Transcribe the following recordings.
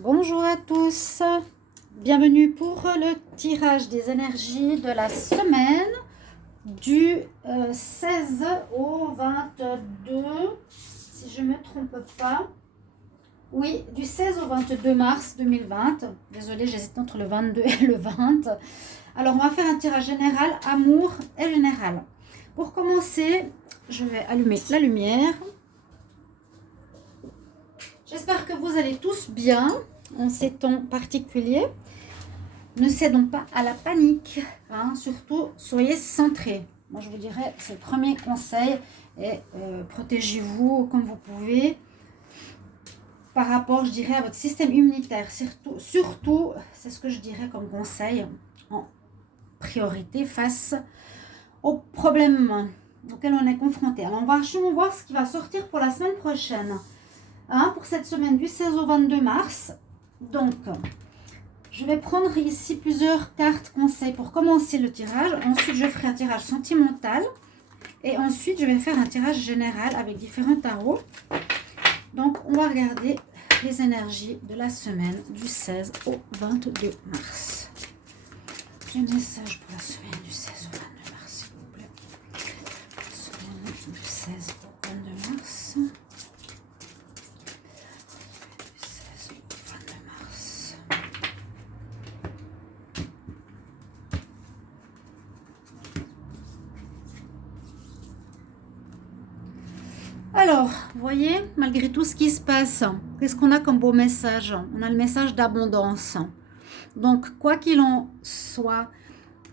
Bonjour à tous, bienvenue pour le tirage des énergies de la semaine du 16 au 22, si je ne me trompe pas. Oui, du 16 au 22 mars 2020. Désolée, j'hésite entre le 22 et le 20. Alors, on va faire un tirage général, amour et général. Pour commencer, je vais allumer la lumière. J'espère que vous allez tous bien en ces temps particuliers. Ne cédons pas à la panique, hein, surtout soyez centrés. Moi je vous dirais, c'est le premier conseil et protégez-vous comme vous pouvez par rapport, je dirais, à votre système immunitaire. Surtout, c'est ce que je dirais comme conseil en priorité face aux problèmes auxquels on est confronté. Alors on va voir ce qui va sortir pour la semaine prochaine. Pour cette semaine du 16 au 22 mars. Donc, je vais prendre ici plusieurs cartes conseils pour commencer le tirage. Ensuite, je ferai un tirage sentimental. Et ensuite, je vais faire un tirage général avec différents tarots. Donc, on va regarder les énergies de la semaine du 16 au 22 mars. Quel message pour la semaine du 16 au 22 mars, s'il vous plaît. La semaine du 16 au 22 mars. Alors, vous voyez, malgré tout ce qui se passe, qu'est-ce qu'on a comme beau message? On a le message d'abondance. Donc, quoi qu'il en soit,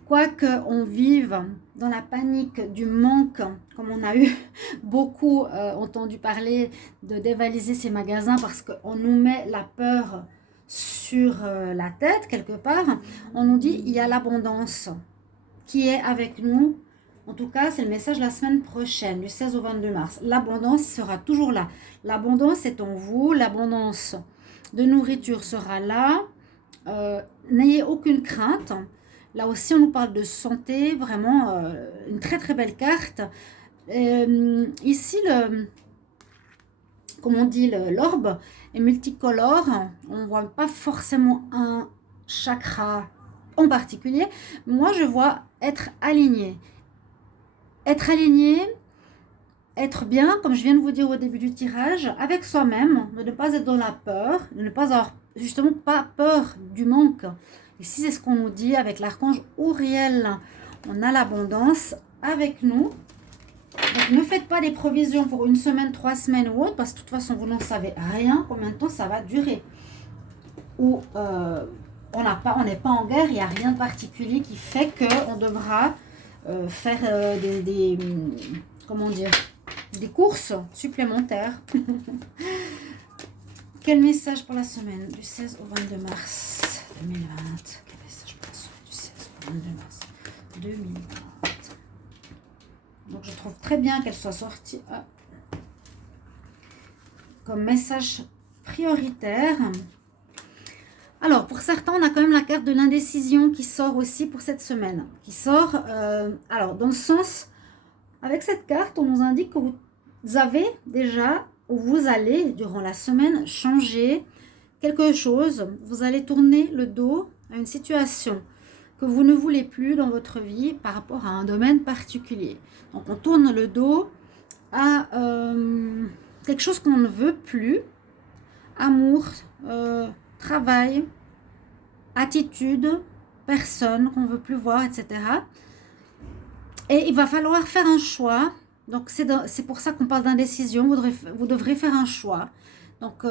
quoi qu'on vive dans la panique du manque, comme on a eu beaucoup entendu parler de dévaliser ces magasins parce qu'on nous met la peur sur la tête quelque part, on nous dit il y a l'abondance qui est avec nous. En tout cas, c'est le message de la semaine prochaine, du 16 au 22 mars. L'abondance sera toujours là. L'abondance est en vous. L'abondance de nourriture sera là. N'ayez aucune crainte. Là aussi, on nous parle de santé. Vraiment, une très très belle carte. Ici, comme on dit, l'orbe est multicolore. On ne voit pas forcément un chakra en particulier. Moi, je vois être aligné. Être aligné, être bien, comme je viens de vous dire au début du tirage, avec soi-même, de ne pas être dans la peur, de ne pas avoir justement pas peur du manque. Ici, c'est ce qu'on nous dit avec l'archange Uriel. On a l'abondance avec nous. Donc, ne faites pas des provisions pour une semaine, 3 semaines ou autre, parce que de toute façon, vous n'en savez rien combien de temps ça va durer. Ou on n'est pas en guerre, il n'y a rien de particulier qui fait qu'on devra faire comment dire, des courses supplémentaires. Quel message pour la semaine du 16 au 22 mars 2020? Quel message pour la semaine du 16 au 22 mars 2020? Donc je trouve très bien qu'elle soit sortie comme message prioritaire. Alors, pour certains, on a quand même la carte de l'indécision qui sort aussi pour cette semaine. Qui sort, alors, dans le sens, avec cette carte, on nous indique que vous avez déjà, ou vous allez, durant la semaine, changer quelque chose. Vous allez tourner le dos à une situation que vous ne voulez plus dans votre vie par rapport à un domaine particulier. Donc, on tourne le dos à quelque chose qu'on ne veut plus. Amour, travail, attitude, personne qu'on ne veut plus voir, etc. Et il va falloir faire un choix. Donc, c'est pour ça qu'on parle d'indécision. Vous devrez faire un choix. Donc,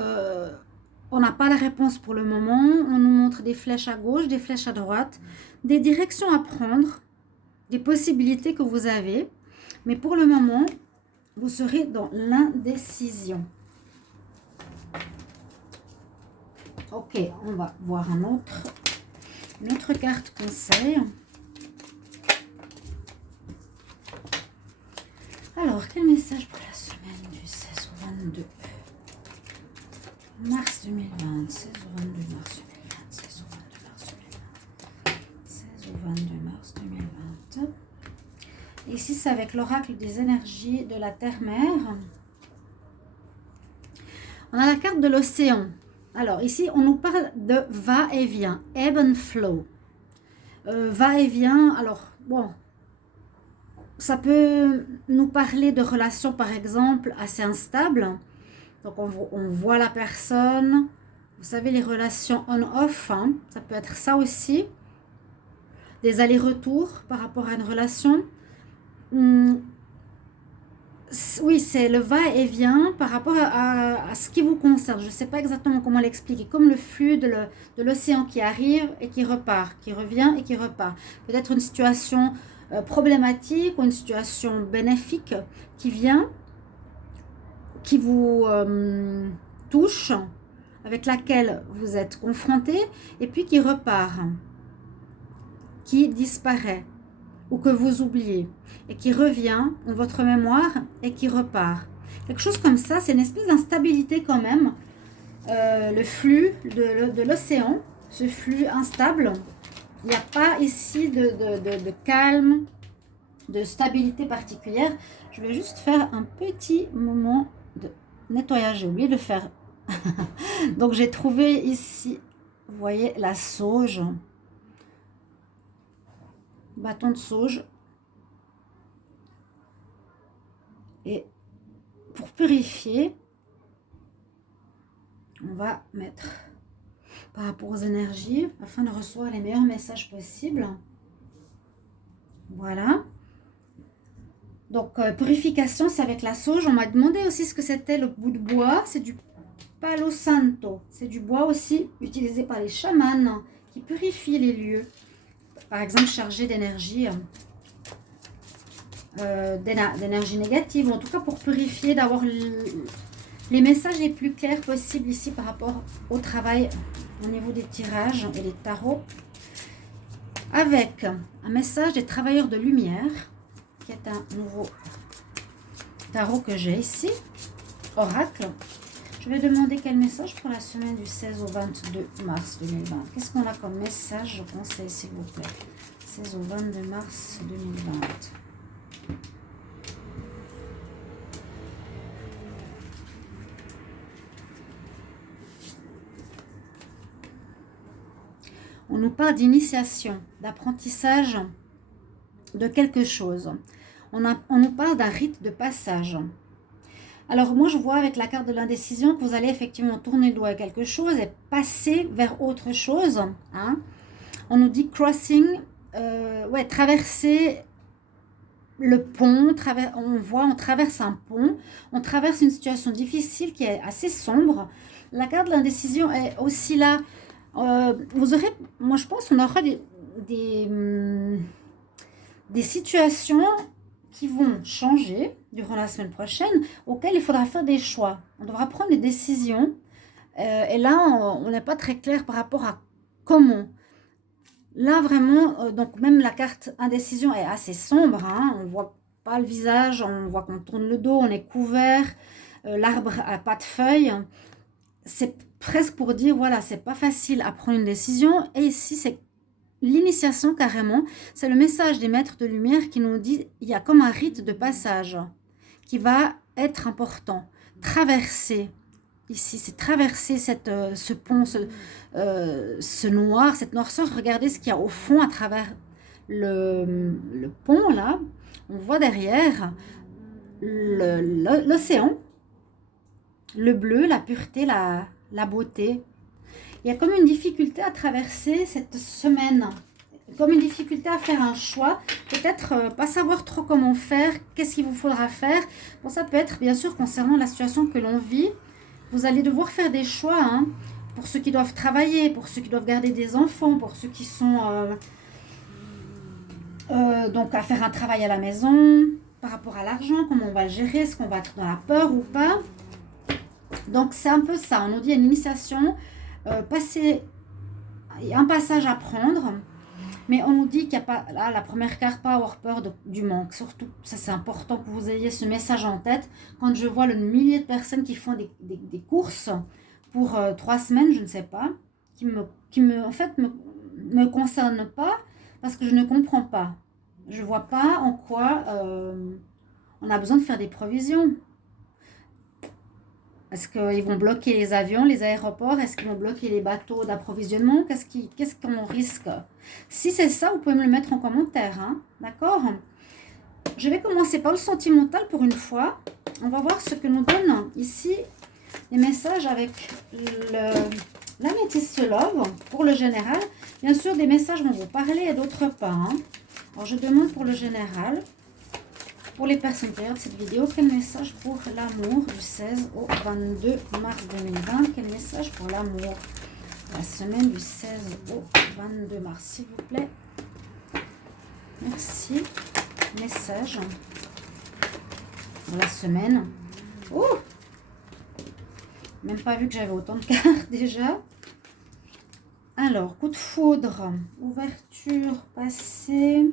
on n'a pas la réponse pour le moment. On nous montre des flèches à gauche, des flèches à droite, des directions à prendre, des possibilités que vous avez. Mais pour le moment, vous serez dans l'indécision. Ok, on va voir une autre carte conseil. Alors, quel message pour la semaine du 16 au 22 mars 2020, 16 au 22 mars 2020, 16 au 22 mars 2020, 16 au 22 mars 2020. Ici, c'est avec l'oracle des énergies de la Terre-Mère. On a la carte de l'océan. Alors, ici, on nous parle de va-et-vient, ebb and flow. Va-et-vient, alors, bon, ça peut nous parler de relations, par exemple, assez instables. Donc, on voit la personne. Vous savez, les relations on-off, hein, ça peut être ça aussi. Des allers-retours par rapport à une relation. Oui, c'est le va-et-vient par rapport à ce qui vous concerne. Je ne sais pas exactement comment l'expliquer. Comme le flux de l'océan qui arrive et qui repart, qui revient et qui repart. Peut-être une situation problématique ou une situation bénéfique qui vient, qui vous touche, avec laquelle vous êtes confronté, et puis qui repart, qui disparaît, ou que vous oubliez, et qui revient en votre mémoire et qui repart. Quelque chose comme ça, c'est une espèce d'instabilité quand même. Le flux de l'océan, ce flux instable, il n'y a pas ici de calme, de stabilité particulière. Je vais juste faire un petit moment de nettoyage, j'ai oublié de le faire. Donc j'ai trouvé ici, vous voyez, la sauge, bâton de sauge. Et pour purifier, on va mettre par rapport aux énergies afin de recevoir les meilleurs messages possibles. Voilà. Donc, purification, c'est avec la sauge. On m'a demandé aussi ce que c'était le bout de bois. C'est du palo santo. C'est du bois aussi utilisé par les chamans qui purifient les lieux. Par exemple, chargés d'énergie. D'énergie négative, ou en tout cas pour purifier, d'avoir les messages les plus clairs possibles ici par rapport au travail au niveau des tirages et des tarots, avec un message des travailleurs de lumière, qui est un nouveau tarot que j'ai ici, oracle. Je vais demander quel message pour la semaine du 16 au 22 mars 2020. Qu'est-ce qu'on a comme message, je conseille s'il vous plaît, 16 au 22 mars 2020. On nous parle d'initiation, d'apprentissage de quelque chose. On nous parle d'un rite de passage. Alors moi, je vois avec la carte de l'indécision que vous allez effectivement tourner le doigt à quelque chose et passer vers autre chose. Hein. On nous dit crossing, ouais, traverser le pont. On traverse un pont, on traverse une situation difficile qui est assez sombre. La carte de l'indécision est aussi là. Vous aurez, moi je pense qu'on aura des situations qui vont changer durant la semaine prochaine, auxquelles il faudra faire des choix. On devra prendre des décisions. Et là, on n'est pas très clair par rapport à comment. Là, vraiment, donc même la carte indécision est assez sombre. Hein, on ne voit pas le visage, on voit qu'on tourne le dos, on est couvert. L'arbre n'a pas de feuilles. C'est presque pour dire, voilà, c'est pas facile à prendre une décision. Et ici, c'est l'initiation carrément. C'est le message des maîtres de lumière qui nous dit, il y a comme un rite de passage qui va être important. Traverser, ici, c'est traverser ce pont, ce noir, cette noirceur. Regardez ce qu'il y a au fond à travers le pont, là. On voit derrière l'océan, le bleu, la pureté, la beauté. Il y a comme une difficulté à traverser cette semaine, comme une difficulté à faire un choix, peut-être pas savoir trop comment faire, qu'est-ce qu'il vous faudra faire. Bon, ça peut être bien sûr concernant la situation que l'on vit. Vous allez devoir faire des choix, hein, pour ceux qui doivent travailler, pour ceux qui doivent garder des enfants, pour ceux qui sont donc à faire un travail à la maison, par rapport à l'argent, comment on va le gérer, est-ce qu'on va être dans la peur ou pas. Donc c'est un peu ça, on nous dit une initiation, passer, un passage à prendre, mais on nous dit qu'il n'y a pas, là, la première carte, pas avoir peur du manque. Surtout, ça c'est important que vous ayez ce message en tête. Quand je vois le millier de personnes qui font des courses pour 3 semaines, je ne sais pas, qui en fait, me concernent pas, parce que je ne comprends pas. Je ne vois pas en quoi on a besoin de faire des provisions. Est-ce qu'ils vont bloquer les avions, les aéroports? Est-ce qu'ils vont bloquer les bateaux d'approvisionnement? Qu'est-ce qu'on risque? Si c'est ça, vous pouvez me le mettre en commentaire, hein? D'accord? Je vais commencer par le sentimental pour une fois. On va voir ce que nous donnent ici les messages avec l'améthyste love pour le général. Bien sûr, des messages vont vous parler et d'autres pas, hein. Alors, je demande pour le général, pour les personnes qui regardent cette vidéo, quel message pour l'amour du 16 au 22 mars 2020? Quel message pour l'amour? La semaine du 16 au 22 mars, s'il vous plaît. Merci. Message pour la semaine. Oh! Même pas vu que j'avais autant de cartes déjà. Alors, coup de foudre, ouverture, passé.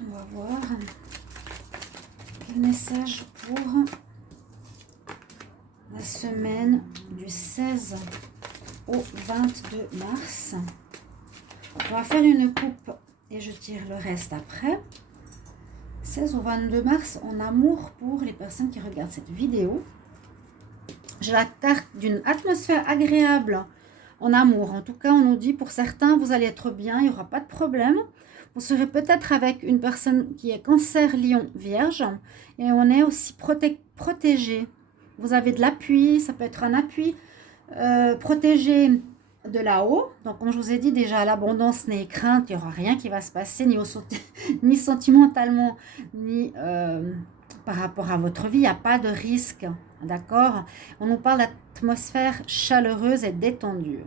On va voir. Quel message pour la semaine du 16 au 22 mars. On va faire une coupe et je tire le reste après. 16 au 22 mars en amour pour les personnes qui regardent cette vidéo. J'ai la carte d'une atmosphère agréable en amour. En tout cas, on nous dit pour certains, vous allez être bien, il n'y aura pas de problème. Vous serez peut-être avec une personne qui est cancer, lion, vierge. Et on est aussi protégé. Vous avez de l'appui, ça peut être un appui protégé de là-haut. Donc, comme je vous ai dit, déjà, l'abondance n'est crainte. Il n'y aura rien qui va se passer, ni sentimentalement, ni par rapport à votre vie. Il n'y a pas de risque. D'accord? On nous parle d'atmosphère chaleureuse et détendue.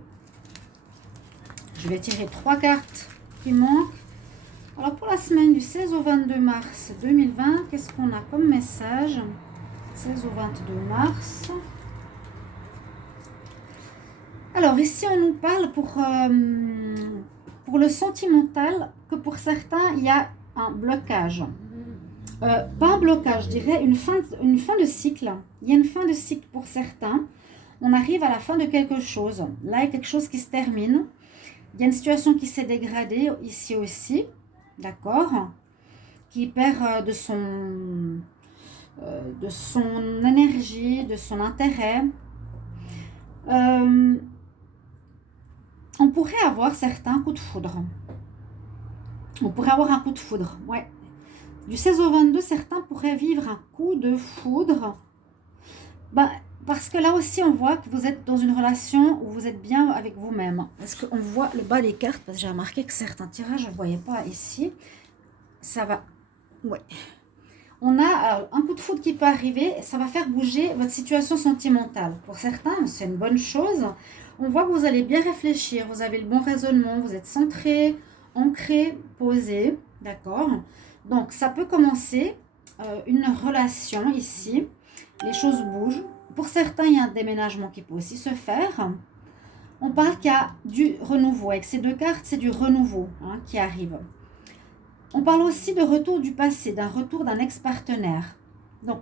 Je vais tirer 3 cartes qui manquent. Alors, pour la semaine du 16 au 22 mars 2020, qu'est-ce qu'on a comme message? 16 au 22 mars. Alors, ici, on nous parle pour le sentimental que pour certains, il y a un blocage. Pas un blocage, je dirais une fin de cycle. Il y a une fin de cycle pour certains. On arrive à la fin de quelque chose. Là, il y a quelque chose qui se termine. Il y a une situation qui s'est dégradée ici aussi. D'accord? Qui perd de son énergie, de son intérêt. On pourrait avoir certains coups de foudre. On pourrait avoir un coup de foudre, ouais. Du 16 au 22, certains pourraient vivre un coup de foudre. Parce que là aussi, on voit que vous êtes dans une relation où vous êtes bien avec vous-même. Parce qu'on voit le bas des cartes, parce que j'ai remarqué que certains tirages, je ne voyais pas ici. Ça va, ouais. On a un coup de foudre qui peut arriver, ça va faire bouger votre situation sentimentale. Pour certains, c'est une bonne chose. On voit que vous allez bien réfléchir, vous avez le bon raisonnement, vous êtes centré, ancré, posé, d'accord? Donc, ça peut commencer une relation ici. Les choses bougent. Pour certains, il y a un déménagement qui peut aussi se faire. On parle qu'il y a du renouveau. Avec ces deux cartes, c'est du renouveau qui arrive. On parle aussi de retour du passé, d'un retour d'un ex-partenaire. Donc,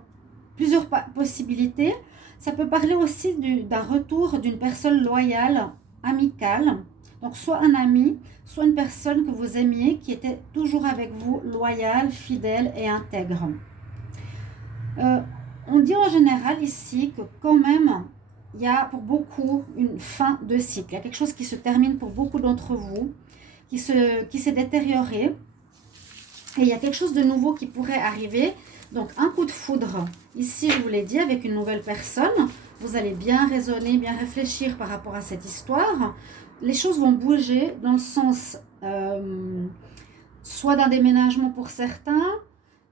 plusieurs possibilités. Ça peut parler aussi d'un retour d'une personne loyale, amicale. Donc, soit un ami, soit une personne que vous aimiez, qui était toujours avec vous, loyale, fidèle et intègre. On dit en général ici que quand même, il y a pour beaucoup une fin de cycle. Il y a quelque chose qui se termine pour beaucoup d'entre vous, qui s'est détérioré. Et il y a quelque chose de nouveau qui pourrait arriver. Donc, un coup de foudre. Ici, je vous l'ai dit, avec une nouvelle personne. Vous allez bien raisonner, bien réfléchir par rapport à cette histoire. Les choses vont bouger dans le sens soit d'un déménagement pour certains,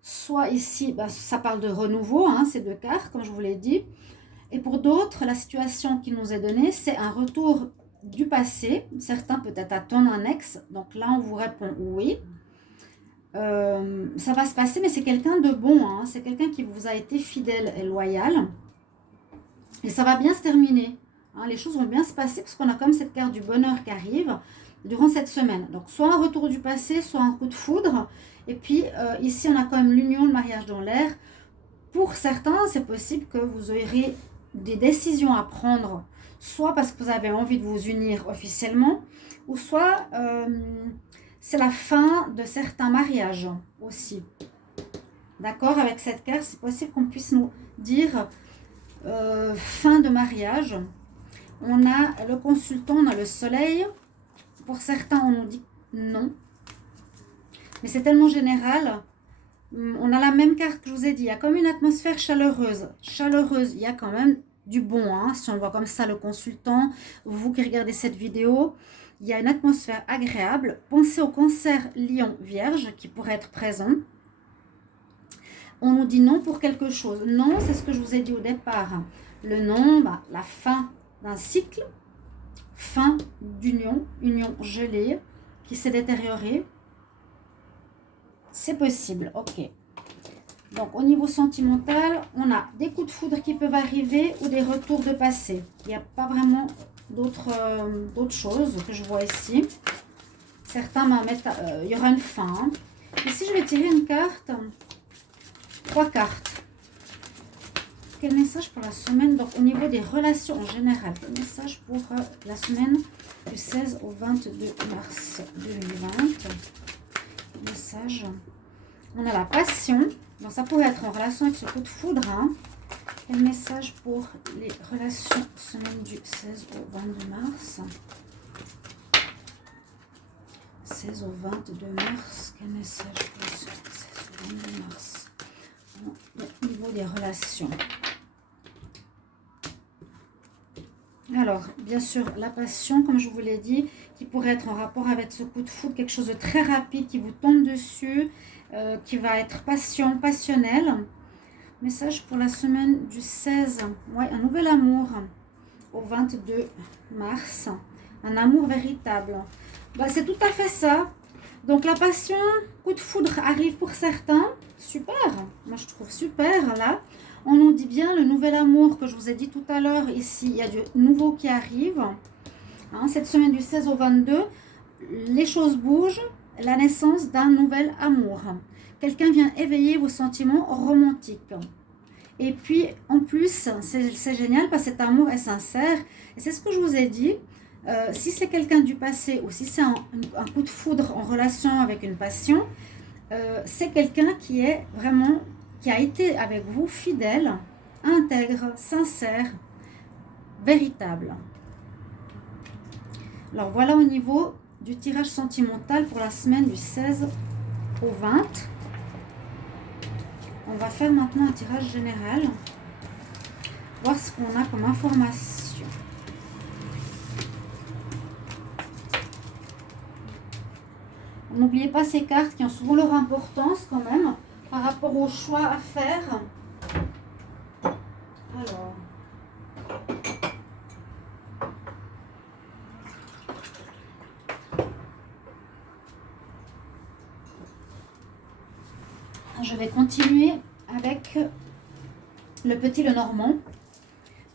soit ici, ça parle de renouveau, ces deux cartes, comme je vous l'ai dit. Et pour d'autres, la situation qui nous est donnée, c'est un retour du passé. Certains peut-être attendent un ex. Donc là, on vous répond oui. Ça va se passer, mais c'est quelqu'un de bon. C'est quelqu'un qui vous a été fidèle et loyal. Et ça va bien se terminer. Les choses vont bien se passer parce qu'on a comme cette carte du bonheur qui arrive durant cette semaine. Donc, soit un retour du passé, soit un coup de foudre. Et puis, ici, on a quand même l'union, le mariage dans l'air. Pour certains, c'est possible que vous aurez des décisions à prendre, soit parce que vous avez envie de vous unir officiellement, ou soit c'est la fin de certains mariages aussi. D'accord? Avec cette carte, c'est possible qu'on puisse nous dire fin de mariage. On a le consultant, on a le soleil. Pour certains, on nous dit non. Mais c'est tellement général. On a la même carte que je vous ai dit. Il y a comme une atmosphère chaleureuse. Chaleureuse, il y a quand même du bon. Hein, si on voit comme ça le consultant, vous qui regardez cette vidéo, il y a une atmosphère agréable. Pensez au cancer lion vierge qui pourrait être présent. On nous dit non pour quelque chose. Non, c'est ce que je vous ai dit au départ. Le non, la fin d'un cycle, fin d'union, union gelée qui s'est détériorée. C'est possible, ok. Donc, au niveau sentimental, on a des coups de foudre qui peuvent arriver ou des retours de passé. Il n'y a pas vraiment d'autres choses que je vois ici. Certains m'en mettent... il y aura une fin. Hein. Ici, je vais tirer une carte. 3 cartes. Quel message pour la semaine? Donc, au niveau des relations en général, quel message pour la semaine du 16 au 22 mars 2020? Message. On a la passion. Donc, ça pourrait être en relation avec ce coup de foudre. Hein. Quel message pour les relations semaine du 16 au 22 mars? 16 au 22 mars. Quel message pour le 16 au 22 mars? Au niveau des relations. Alors, bien sûr, la passion, comme je vous l'ai dit, qui pourrait être en rapport avec ce coup de foudre, quelque chose de très rapide qui vous tombe dessus, qui va être passionnel. Message pour la semaine du 16, ouais, un nouvel amour au 22 mars, un amour véritable. C'est tout à fait ça. Donc la passion, coup de foudre arrive pour certains, super, moi je trouve super là. On nous dit bien le nouvel amour que je vous ai dit tout à l'heure, ici il y a du nouveau qui arrive. Hein, cette semaine du 16 au 22, les choses bougent, la naissance d'un nouvel amour. Quelqu'un vient éveiller vos sentiments romantiques. Et puis en plus, c'est génial parce que cet amour est sincère. Et c'est ce que je vous ai dit. Si c'est quelqu'un du passé ou si c'est un coup de foudre en relation avec une passion, c'est quelqu'un qui est vraiment, qui a été avec vous fidèle, intègre, sincère, véritable. Alors voilà au niveau du tirage sentimental pour la semaine du 16 au 20. On va faire maintenant un tirage général, voir ce qu'on a comme information. N'oubliez pas ces cartes qui ont souvent leur importance quand même par rapport au choix à faire. Alors, je vais continuer avec le petit Lenormand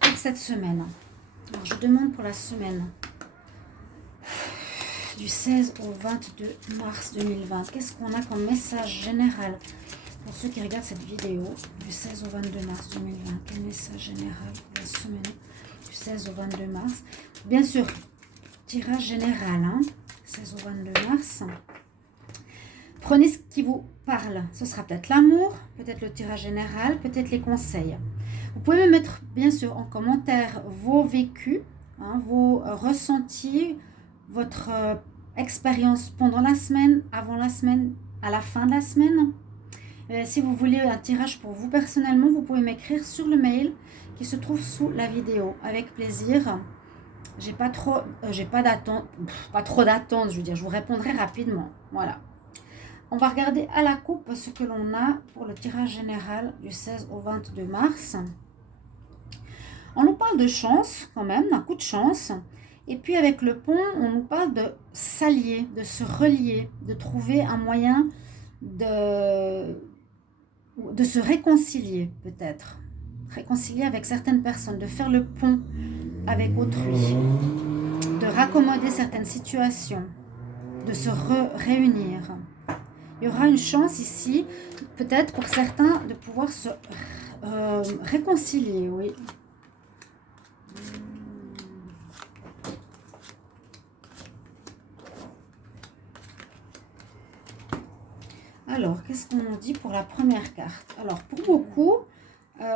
pour cette semaine. Alors, je demande pour la semaine du 16 au 22 mars 2020. Qu'est-ce qu'on a comme message général pour ceux qui regardent cette vidéo du 16 au 22 mars 2020? Quel message général pour la semaine du 16 au 22 mars? Bien sûr, tirage général, hein, 16 au 22 mars. Prenez ce qui vous parle. Ce sera peut-être l'amour, peut-être le tirage général, peut-être les conseils. Vous pouvez me mettre, bien sûr, en commentaire vos vécus, hein, vos ressentis, votre expérience pendant la semaine, avant la semaine, à la fin de la semaine. Si vous voulez un tirage pour vous personnellement, vous pouvez m'écrire sur le mail qui se trouve sous la vidéo. Avec plaisir. J'ai pas trop d'attente, pas trop d'attente, je veux dire, je vous répondrai rapidement. Voilà. On va regarder à la coupe ce que l'on a pour le tirage général du 16 au 22 mars. On nous parle de chance quand même, d'un coup de chance. Et puis avec le pont, on nous parle de s'allier, de se relier, de trouver un moyen de se réconcilier peut-être. Réconcilier avec certaines personnes, de faire le pont avec autrui, de raccommoder certaines situations, de se réunir. Il y aura une chance ici, peut-être pour certains, de pouvoir se réconcilier, oui. Alors, qu'est-ce qu'on nous dit pour la première carte? Alors, pour beaucoup,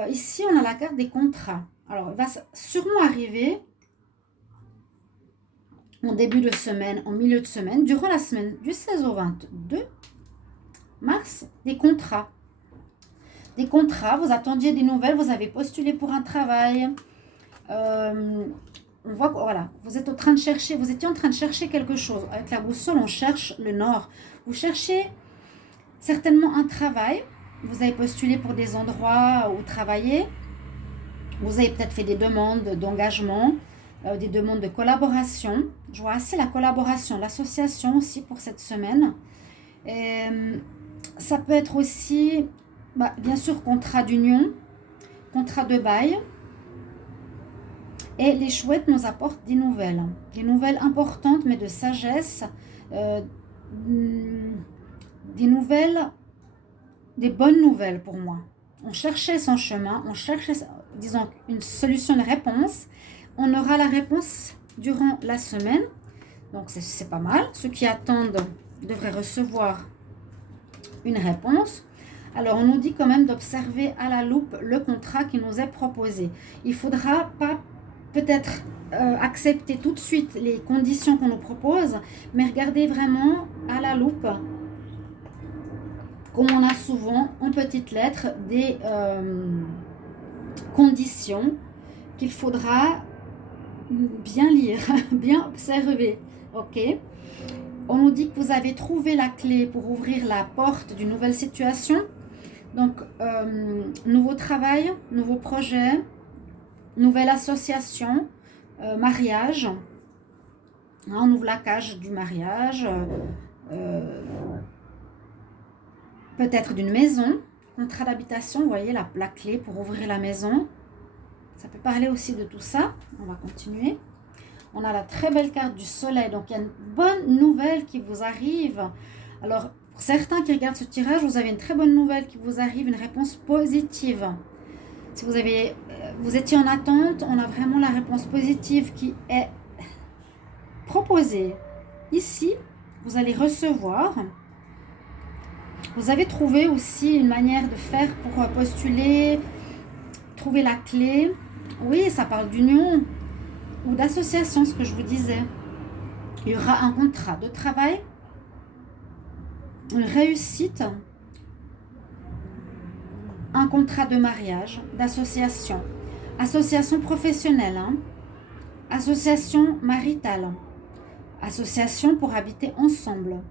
Ici, on a la carte des contrats. Alors, il va sûrement arriver en début de semaine, en milieu de semaine, durant la semaine du 16 au 22 mars, des contrats. Des contrats, vous attendiez des nouvelles, vous avez postulé pour un travail. On voit que voilà, vous êtes en train de chercher, vous étiez en train de chercher quelque chose. Avec la boussole, on cherche le nord. Vous cherchez certainement un travail. Vous avez postulé pour des endroits où travailler. Vous avez peut-être fait des demandes d'engagement, des demandes de collaboration. Je vois assez la collaboration, l'association aussi pour cette semaine. Et, ça peut être aussi, bien sûr, contrat d'union, contrat de bail. Et les chouettes nous apportent des nouvelles importantes, mais de sagesse, des nouvelles, des bonnes nouvelles pour moi. On cherchait son chemin, on cherchait, disons, une solution, une réponse. On aura la réponse durant la semaine, donc c'est pas mal. Ceux qui attendent devraient recevoir une réponse. Alors, on nous dit quand même d'observer à la loupe le contrat qui nous est proposé. Il ne faudra pas peut-être accepter tout de suite les conditions qu'on nous propose, mais regarder vraiment à la loupe, comme on a souvent en petites lettres, des conditions qu'il faudra bien lire, bien observer. Ok ? On nous dit que vous avez trouvé la clé pour ouvrir la porte d'une nouvelle situation. Donc, nouveau travail, nouveau projet, nouvelle association, mariage. On ouvre la cage du mariage, peut-être d'une maison, contrat d'habitation, vous voyez la clé pour ouvrir la maison. Ça peut parler aussi de tout ça. On va continuer. On a la très belle carte du soleil, donc il y a une bonne nouvelle qui vous arrive. Alors, pour certains qui regardent ce tirage, vous avez une très bonne nouvelle qui vous arrive, une réponse positive. Si vous étiez en attente, on a vraiment la réponse positive qui est proposée. Ici, vous allez recevoir. Vous avez trouvé aussi une manière de faire pour postuler, trouver la clé. Oui, ça parle d'union ou d'association, ce que je vous disais. Il y aura un contrat de travail, une réussite, un contrat de mariage, d'association, association professionnelle, association maritale, association pour habiter ensemble.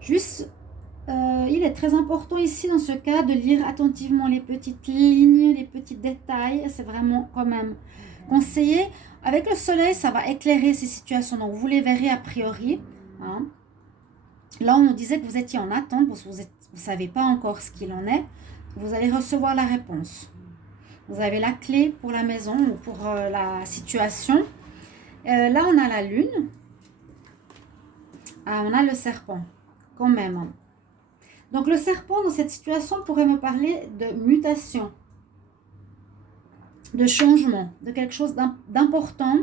Juste, il est très important ici dans ce cas de lire attentivement les petites lignes, les petits détails. C'est vraiment quand même conseillé. Avec le soleil, ça va éclairer ces situations, donc vous les verrez a priori. Là, on nous disait que vous étiez en attente, parce que vous ne savez pas encore ce qu'il en est. Vous allez recevoir la réponse. Vous avez la clé pour la maison ou pour la situation. Là, on a la lune. On a le serpent, quand même. Donc, le serpent, dans cette situation, pourrait me parler de mutation, de changement, de quelque chose d'important,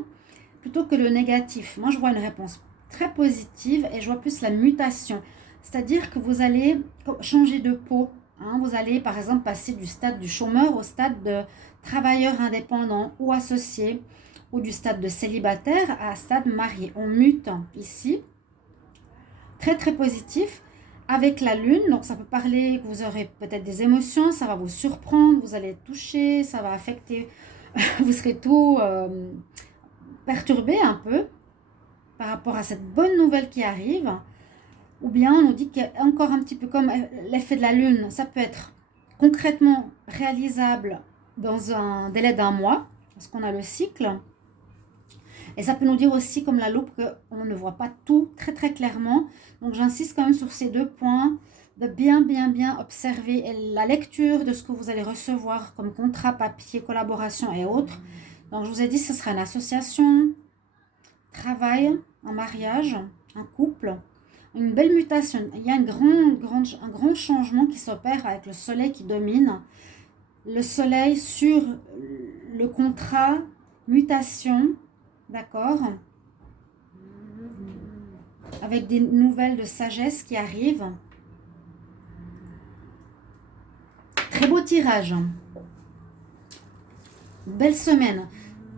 plutôt que le négatif. Moi, je vois une réponse très positive et je vois plus la mutation. C'est-à-dire que vous allez changer de peau. Vous allez, par exemple, passer du stade du chômeur au stade de travailleur indépendant ou associé, ou du stade de célibataire à stade marié. On mute ici. Très, très positif. Avec la lune, donc ça peut parler que vous aurez peut-être des émotions, ça va vous surprendre, vous allez être touché, ça va affecter, vous serez tout perturbé un peu par rapport à cette bonne nouvelle qui arrive. Ou bien on nous dit qu'il y a encore un petit peu comme l'effet de la lune, ça peut être concrètement réalisable dans un délai d'1 mois, parce qu'on a le cycle. Et ça peut nous dire aussi, comme la loupe, qu'on ne voit pas tout très très clairement. Donc j'insiste quand même sur ces 2 points, de bien observer la lecture de ce que vous allez recevoir comme contrat, papier, collaboration et autres. Donc je vous ai dit, ce sera une association, travail, un mariage, un couple, une belle mutation. Il y a un grand changement qui s'opère avec le soleil qui domine. Le soleil sur le contrat, mutation. D'accord, avec des nouvelles de sagesse qui arrivent. Très beau tirage. Belle semaine.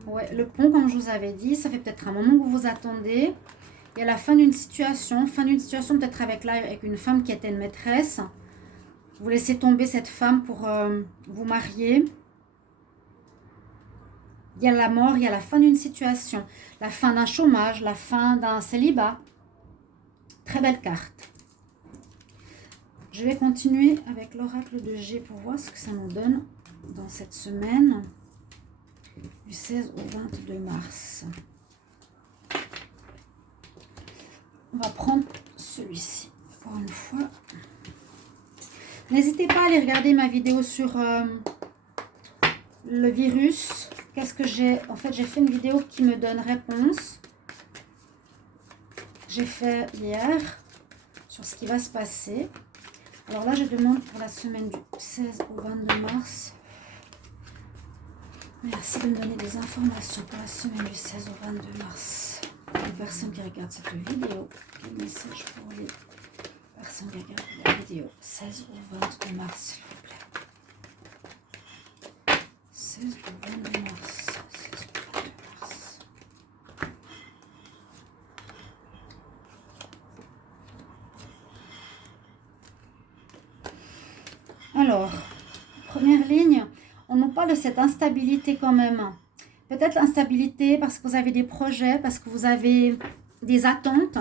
Ouais, le pont, comme je vous avais dit, ça fait peut-être un moment que vous vous attendez. Il y a la fin d'une situation peut-être avec une femme qui était une maîtresse. Vous laissez tomber cette femme pour vous marier. Il y a la mort, il y a la fin d'une situation, la fin d'un chômage, la fin d'un célibat. Très belle carte. Je vais continuer avec l'oracle de G pour voir ce que ça nous donne dans cette semaine du 16 au 22 mars. On va prendre celui-ci pour une fois. N'hésitez pas à aller regarder ma vidéo sur le virus. Qu'est-ce que j'ai? En fait, j'ai fait une vidéo qui me donne réponse. J'ai fait hier sur ce qui va se passer. Alors là, je demande pour la semaine du 16 au 22 mars. Merci de me donner des informations pour la semaine du 16 au 22 mars. Les personnes qui regardent cette vidéo, quel message pour les personnes qui regardent la vidéo 16 au 22 mars, s'il vous plaît. 16 au 22 mars. 16 au 22 mars. Alors, première ligne, on nous parle de cette instabilité quand même. Peut-être l'instabilité parce que vous avez des projets, parce que vous avez des attentes.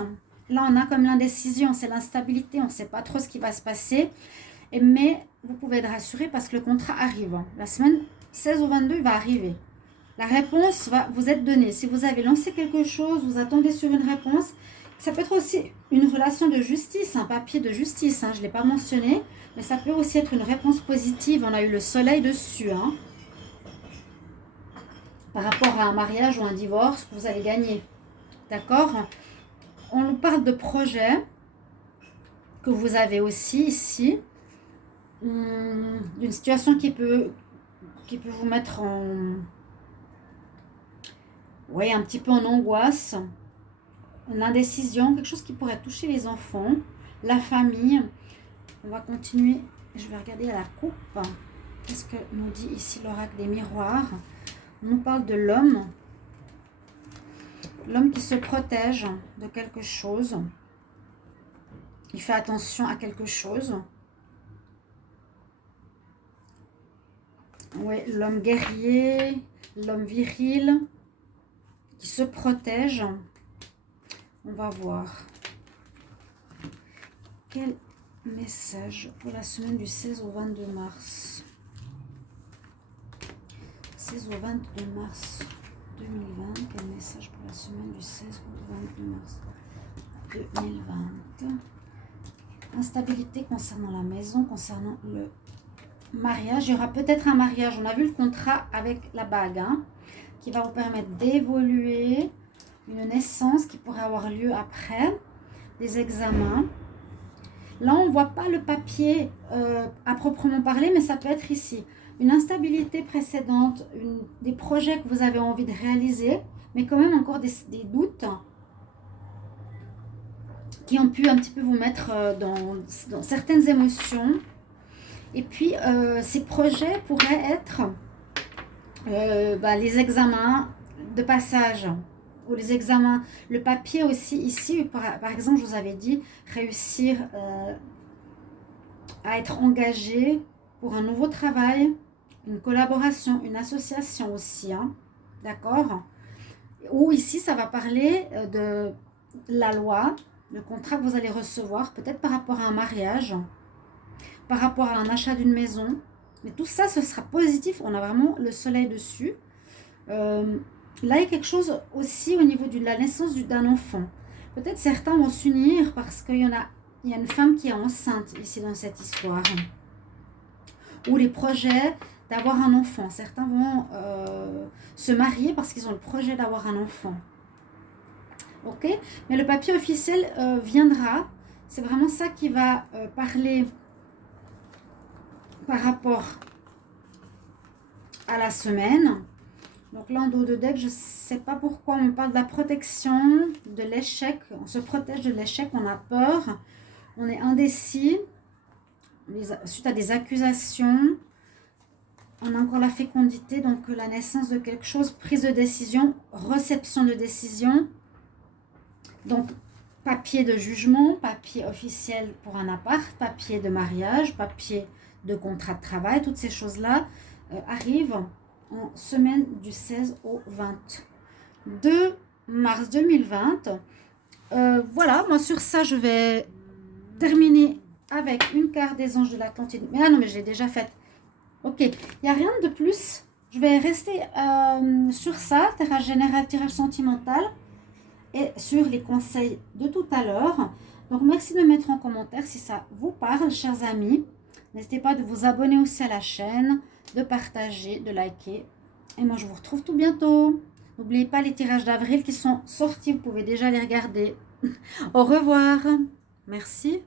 Là, on a comme l'indécision, c'est l'instabilité, on ne sait pas trop ce qui va se passer. Mais vous pouvez être rassuré parce que le contrat arrive. La semaine 16 au 22 va arriver. La réponse va vous être donnée. Si vous avez lancé quelque chose, vous attendez sur une réponse. Ça peut être aussi une relation de justice, un papier de justice. Je ne l'ai pas mentionné, mais ça peut aussi être une réponse positive. On a eu le soleil dessus. Par rapport à un mariage ou un divorce que vous allez gagner. D'accord? On nous parle de projets que vous avez aussi ici. D'une situation qui peut vous mettre en... Oui, un petit peu en angoisse. L'indécision, quelque chose qui pourrait toucher les enfants, la famille. On va continuer. Je vais regarder à la coupe. Qu'est-ce que nous dit ici l'oracle des miroirs? On nous parle de l'homme. L'homme qui se protège de quelque chose. Il fait attention à quelque chose. Oui, l'homme guerrier, l'homme viril, qui se protège. On va voir. Quel message pour la semaine du 16 au 22 mars? 16 au 22 mars 2020. Quel message pour la semaine du 16 au 22 mars 2020? Instabilité concernant la maison, concernant le mariage. Il y aura peut-être un mariage. On a vu le contrat avec la bague qui va vous permettre d'évoluer. Une naissance qui pourrait avoir lieu après. Des examens. Là, on ne voit pas le papier à proprement parler, mais ça peut être ici. Une instabilité précédente, des projets que vous avez envie de réaliser, mais quand même encore des doutes qui ont pu un petit peu vous mettre dans certaines émotions. Et puis, ces projets pourraient être les examens de passage ou les examens, le papier aussi ici, par exemple, je vous avais dit, réussir à être engagé pour un nouveau travail, une collaboration, une association aussi, d'accord? Ou ici, ça va parler de la loi, le contrat que vous allez recevoir, peut-être par rapport à un mariage, par rapport à un achat d'une maison. Mais tout ça, ce sera positif. On a vraiment le soleil dessus. Là, il y a quelque chose aussi au niveau de la naissance d'un enfant. Peut-être certains vont s'unir parce qu'il y a une femme qui est enceinte ici dans cette histoire. Ou les projets d'avoir un enfant. Certains vont se marier parce qu'ils ont le projet d'avoir un enfant. Ok? Mais le papier officiel viendra. C'est vraiment ça qui va parler par rapport à la semaine. Donc là, en dos de deck, je ne sais pas pourquoi on parle de la protection, de l'échec. On se protège de l'échec, on a peur, on est indécis suite à des accusations. On a encore la fécondité, donc la naissance de quelque chose, prise de décision, réception de décision. Donc, papier de jugement, papier officiel pour un appart, papier de mariage, papier de contrat de travail, toutes ces choses-là arrivent en semaine du 16 au 22 mars 2020. Voilà, moi sur ça, je vais terminer avec une carte des anges de l'Atlantide. Mais ah non, mais je l'ai déjà faite. Ok, il n'y a rien de plus. Je vais rester sur ça, tirage général, tirage sentimental, et sur les conseils de tout à l'heure. Donc, merci de me mettre en commentaire si ça vous parle, chers amis. N'hésitez pas de vous abonner aussi à la chaîne, de partager, de liker. Et moi, je vous retrouve tout bientôt. N'oubliez pas les tirages d'avril qui sont sortis. Vous pouvez déjà les regarder. Au revoir. Merci.